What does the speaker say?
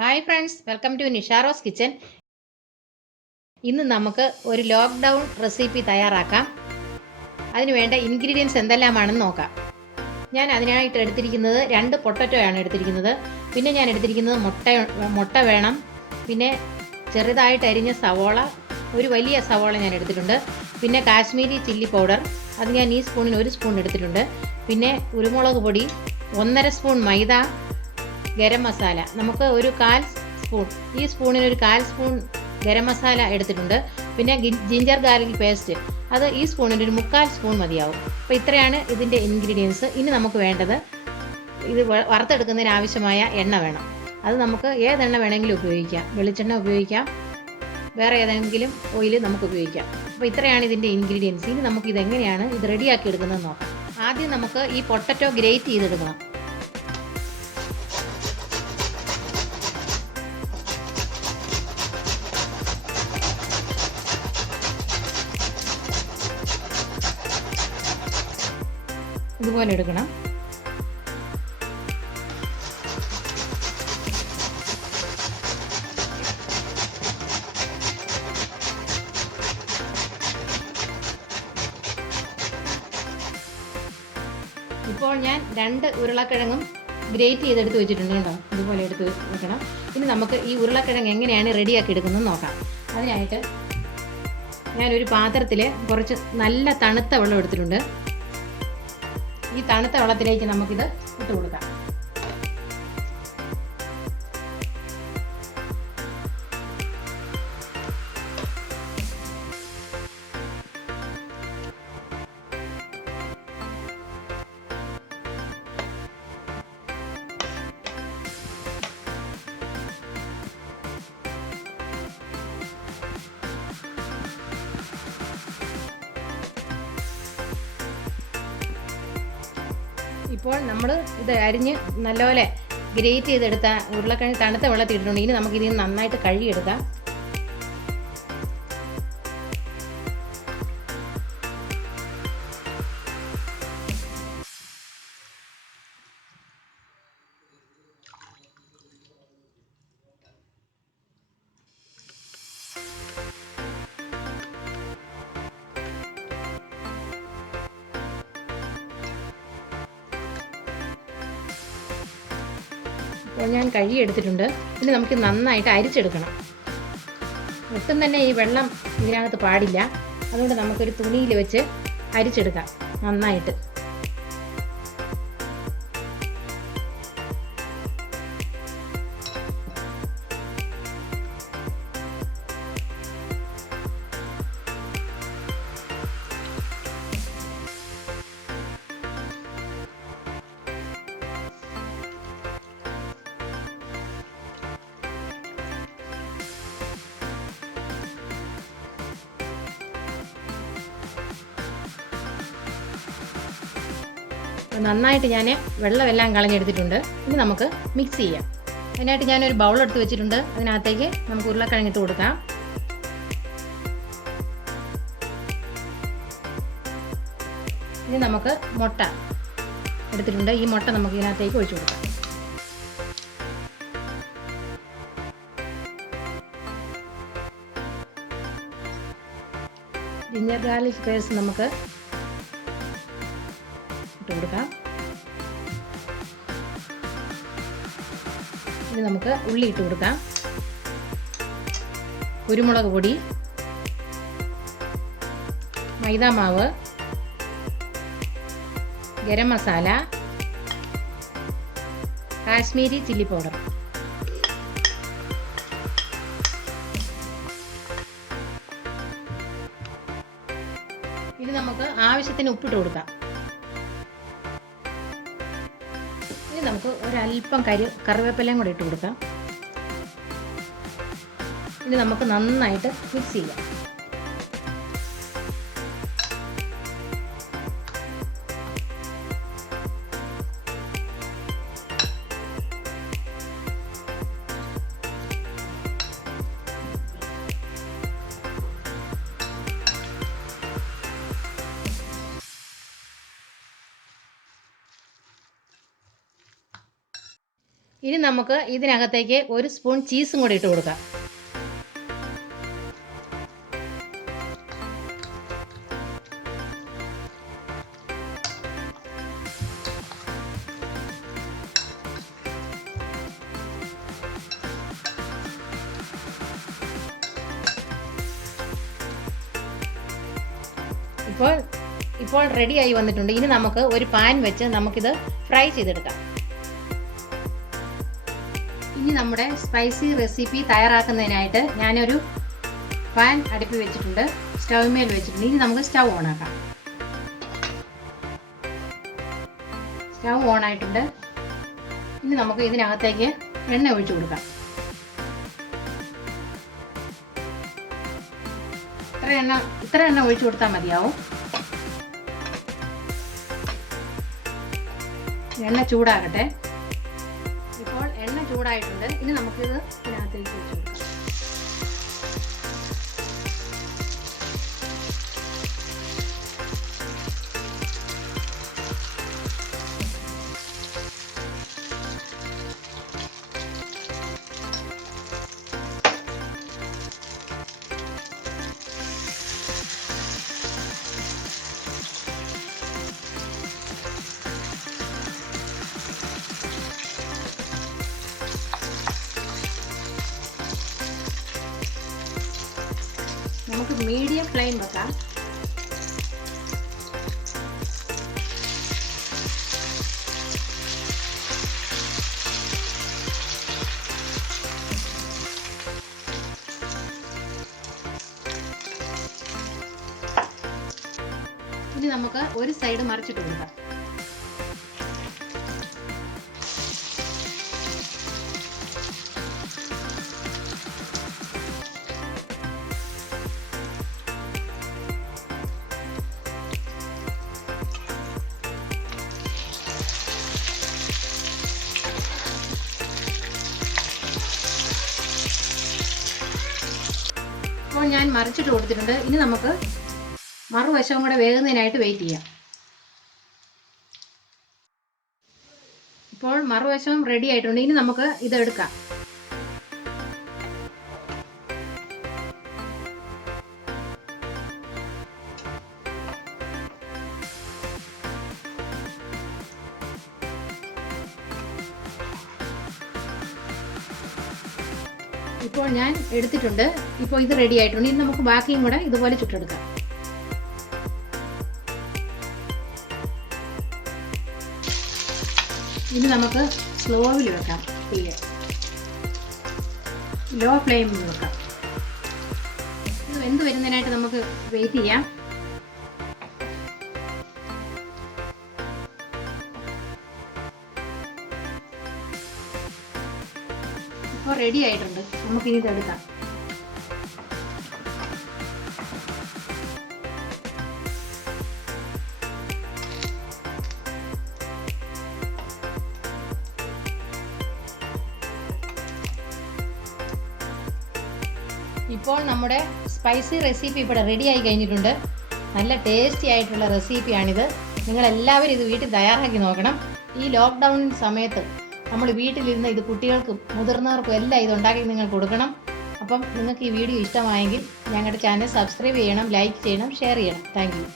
Hi friends, welcome to Nisha Rose kitchen. ഇന്ന് നമുക്ക് ഒരു ലോക്ക്ഡൗൺ റെസിപ്പി തയ്യാറാക്കാം. അതിന് വേണ്ട ഇൻഗ്രീഡിയൻസ് എന്തെല്ലാമാണെന്ന് നോക്കാം. ഞാൻ അതിനായിട്ട് എടുത്തിരിക്കുന്നത് 2 പൊട്ടറ്റോയാണ് എടുത്തിരിക്കുന്നത്. പിന്നെ ഞാൻ എടുത്തിരിക്കുന്നത് മുട്ട വേണം. പിന്നെ ചെറുതായിട്ട് അരിഞ്ഞ സവോള, ഒരു വലിയ സവോള ഞാൻ എടുത്തിട്ടുണ്ട്. പിന്നെ കാശ്മീരി ചില്ലി പൗഡർ, അത് ഞാൻ ഈ സ്പൂണിന് 1 സ്പൂൺ എടുത്തിട്ടുണ്ട്. പിന്നെ കുരുമുളക് പൊടി, 1.5 സ്പൂൺ മൈദ, ഗരം മസാല നമുക്ക് ഒരു 1/4 സ്പൂൺ, ഈ സ്പൂണിന് ഒരു 1/4 സ്പൂൺ ഗരം മസാല എടുത്തിട്ടുണ്ട്. പിന്നെ ജിഞ്ചർ ഗാർലിക് പേസ്റ്റ്, അത് ഈ സ്പൂണിന് ഒരു 3/4 സ്പൂൺ മതിയാവും. അപ്പോൾ ഇത്രയാണ് ഇതിൻ്റെ ഇൻഗ്രീഡിയൻസ്. ഇനി നമുക്ക് വേണ്ടത്, ഇത് വറുത്തെടുക്കുന്നതിന് ആവശ്യമായ എണ്ണ വേണം. അത് നമുക്ക് ഏതെണ്ണ വേണമെങ്കിലും ഉപയോഗിക്കാം. വെളിച്ചെണ്ണ ഉപയോഗിക്കാം, വേറെ ഏതെങ്കിലും ഓയിൽ നമുക്ക് ഉപയോഗിക്കാം. അപ്പോൾ ഇത്രയാണ് ഇതിൻ്റെ ഇൻഗ്രീഡിയൻസ്. ഇനി നമുക്ക് ഇതെങ്ങനെയാണ് ഇത് റെഡിയാക്കി എടുക്കുന്നത് നോക്കാം. ആദ്യം നമുക്ക് ഈ പൊട്ടറ്റോ ഗ്രേറ്റ് ചെയ്തെടുക്കണം. ഇതുപോലെ എടുക്കണം. ഇപ്പോൾ ഞാൻ 2 ഉരുളക്കിഴങ്ങും ഗ്രേറ്റ് ചെയ്തെടുത്ത് വെച്ചിട്ടുണ്ട് കേട്ടോ. ഇതുപോലെ എടുത്ത് വെക്കണം. ഇനി നമുക്ക് ഈ ഉരുളക്കിഴങ്ങ് എങ്ങനെയാണ് റെഡിയാക്കി എടുക്കുന്നത് നോക്കാം. അതിനായിട്ട് ഞാനൊരു പാത്രത്തിൽ കുറച്ച് നല്ല തണുത്ത വെള്ളം എടുത്തിട്ടുണ്ട്. ഈ തണുത്ത വെള്ളത്തിലേക്ക് നമുക്കിത് ഇട്ട് കൊടുക്കാം. ഇപ്പോൾ നമ്മൾ ഇത് അരിഞ്ഞ് നല്ലപോലെ ഗ്രേറ്റ് ചെയ്തെടുത്ത ഉരുളക്കിഴങ്ങ് തണുത്ത വെള്ളത്തിൽ ഇട്ടിട്ടുണ്ട്. ഇനി നമുക്കിത് നന്നായിട്ട് കഴുകിയെടുക്കാം. അപ്പോൾ ഞാൻ കഴുകിയെടുത്തിട്ടുണ്ട്. ഇനി നമുക്ക് നന്നായിട്ട് അരിച്ചെടുക്കണം. ഒട്ടും തന്നെ ഈ വെള്ളം ഇതിനകത്ത് പാടില്ല. അതുകൊണ്ട് നമുക്കൊരു തുണിയിൽ വെച്ച് അരിച്ചെടുക്കാം നന്നായിട്ട്. നന്നായിട്ട് ഞാൻ വെള്ളമെല്ലാം കളഞ്ഞെടുത്തിട്ടുണ്ട്. ഇനി നമുക്ക് മിക്സ് ചെയ്യാം. അതിനായിട്ട് ഞാനൊരു ബൗൾ എടുത്ത് വെച്ചിട്ടുണ്ട്. അതിനകത്തേക്ക് നമുക്ക് ഉരുളക്കിഴങ്ങിട്ട് കൊടുക്കാം. ഇനി നമുക്ക് മുട്ട എടുത്തിട്ടുണ്ട്. ഈ മുട്ട നമുക്ക് ഇതിനകത്തേക്ക് ഒഴിച്ചു കൊടുക്കാം. ജിഞ്ചർ ഗാർലിക് പേസ്റ്റ് നമുക്ക് ഇട്ട് കൊടുക്കാം. ഇനി നമുക്ക് ഉള്ളി ഇട്ട് കൊടുക്കാം. കുരുമുളക് പൊടി, മൈദാമാവ്, ഗരം മസാല, കാശ്മീരി ചില്ലി പൗഡർ. ഇനി നമുക്ക് ആവശ്യത്തിന് ഉപ്പിട്ട് കൊടുക്കാം. ഇനി നമുക്ക് ഒരല്പം കറിവേപ്പിലയും കൂടെ ഇട്ട് കൊടുക്കാം. ഇനി നമുക്ക് നന്നായിട്ട് മിക്സ് ചെയ്യാം. ഇനി നമുക്ക് ഇതിനകത്തേക്ക് 1 സ്പൂൺ ചീസും കൂടി ഇട്ട് കൊടുക്കാം. ഇപ്പോൾ റെഡിയായി വന്നിട്ടുണ്ട്. ഇനി നമുക്ക് ഒരു പാൻ വെച്ച് നമുക്കിത് ഫ്രൈ ചെയ്തെടുക്കാം. ഇനി നമ്മുടെ സ്പൈസി റെസിപ്പി തയ്യാറാക്കുന്നതിനായിട്ട് ഞാനൊരു പാൻ അടുപ്പിൽ വെച്ചിട്ടുണ്ട്, സ്റ്റൗമേൽ വെച്ചിട്ടുണ്ട്. ഇനി നമുക്ക് സ്റ്റൗ ഓണാക്കാം. സ്റ്റൗ ഓണായിട്ടുണ്ട്. ഇനി നമുക്ക് ഇതിനകത്തേക്ക് എണ്ണ ഒഴിച്ചു കൊടുക്കാം. ഇത്ര എണ്ണ ഒഴിച്ചു കൊടുത്താൽ മതിയാവും. എണ്ണ ചൂടാകട്ടെ. ഇപ്പോൾ എണ്ണ ചൂടായിട്ടുണ്ട്. ഇനി നമുക്കിത് ഇതിനകത്തേക്ക് വെച്ച് കൊടുക്കാം. നമുക്ക് മീഡിയം ഫ്ലെയിം വെക്കാം. ഇനി നമുക്ക് ഒരു സൈഡ് മറിച്ചിട്ട് കൊടുക്കാം. ഇപ്പോൾ ഞാൻ മറിച്ചിട്ട് കൊടുത്തിട്ടുണ്ട്. ഇനി നമുക്ക് മറുവശവും കൂടെ വേകുന്നതിനായിട്ട് വെയിറ്റ് ചെയ്യാം. ഇപ്പോൾ മറുവശവും റെഡി ആയിട്ടുണ്ട്. ഇനി നമുക്ക് ഇത് എടുക്കാം. ഇപ്പോൾ ഞാൻ എടുത്തിട്ടുണ്ട്. ഇപ്പോൾ ഇത് റെഡി ആയിട്ടുണ്ട്. ഇനി നമുക്ക് ബാക്കിയും കൂടെ ഇതുപോലെ ചുട്ടെടുക്കാം. ഇനി നമുക്ക് സ്ലോവിൽ വെക്കാം. തീരെ ലോ ഫ്ലെയിമിൽ വെക്കാം. ഇത് വെന്ത് വരുന്നതിനായിട്ട് നമുക്ക് വെയിറ്റ് ചെയ്യാം. ഇപ്പോൾ റെഡി ആയിട്ടുണ്ട്. നമുക്കിനി ഇത് എടുക്കാം. ഇപ്പോൾ നമ്മുടെ സ്പൈസി റെസിപ്പി ഇവിടെ റെഡി ആയി കഴിഞ്ഞിട്ടുണ്ട്. നല്ല ടേസ്റ്റി ആയിട്ടുള്ള റെസിപ്പിയാണിത്. നിങ്ങളെല്ലാവരും ഇത് വീട്ടിൽ തയ്യാറാക്കി നോക്കണം. ഈ ലോക്ക്ഡൗൺ സമയത്ത് നമ്മൾ വീട്ടിലിരുന്ന് ഇത് കുട്ടികൾക്കും മുതിർന്നവർക്കും എല്ലാം ഇത് ഉണ്ടാക്കി നിങ്ങൾ കൊടുക്കണം. അപ്പം നിങ്ങൾക്ക് ഈ വീഡിയോ ഇഷ്ടമായെങ്കിൽ ഞങ്ങളുടെ ചാനൽ സബ്സ്ക്രൈബ് ചെയ്യണം, ലൈക്ക് ചെയ്യണം, ഷെയർ ചെയ്യണം. Thank you.